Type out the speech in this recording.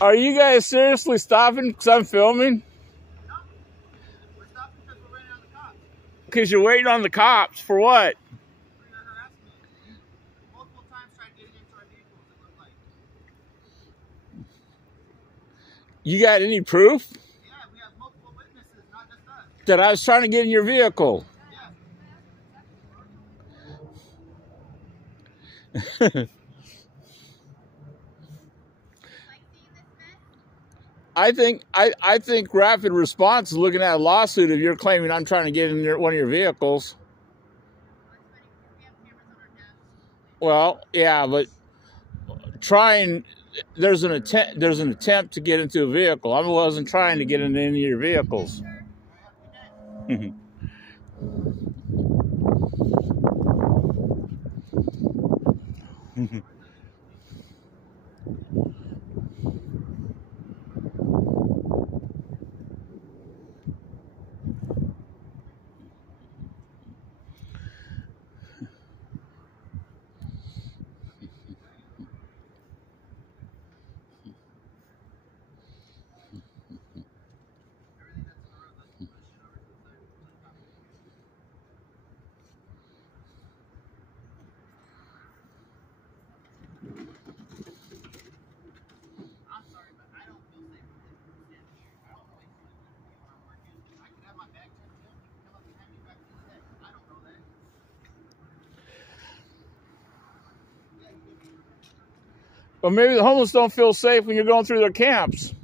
Are you guys seriously stopping because I'm filming? No. We're stopping because we're waiting on the cops. Because you're waiting on the cops for what? For your harassment. You multiple times tried getting into our vehicles, it looked like. You got any proof? Yeah, we have multiple witnesses, not just us. That I was trying to get in your vehicle. Yeah. I think Rapid Response is looking at a lawsuit if you're claiming I'm trying to get in one of your vehicles. Well, yeah, but there's an attempt to get into a vehicle. I wasn't trying to get into any of your vehicles. But maybe the homeless don't feel safe when you're going through their camps.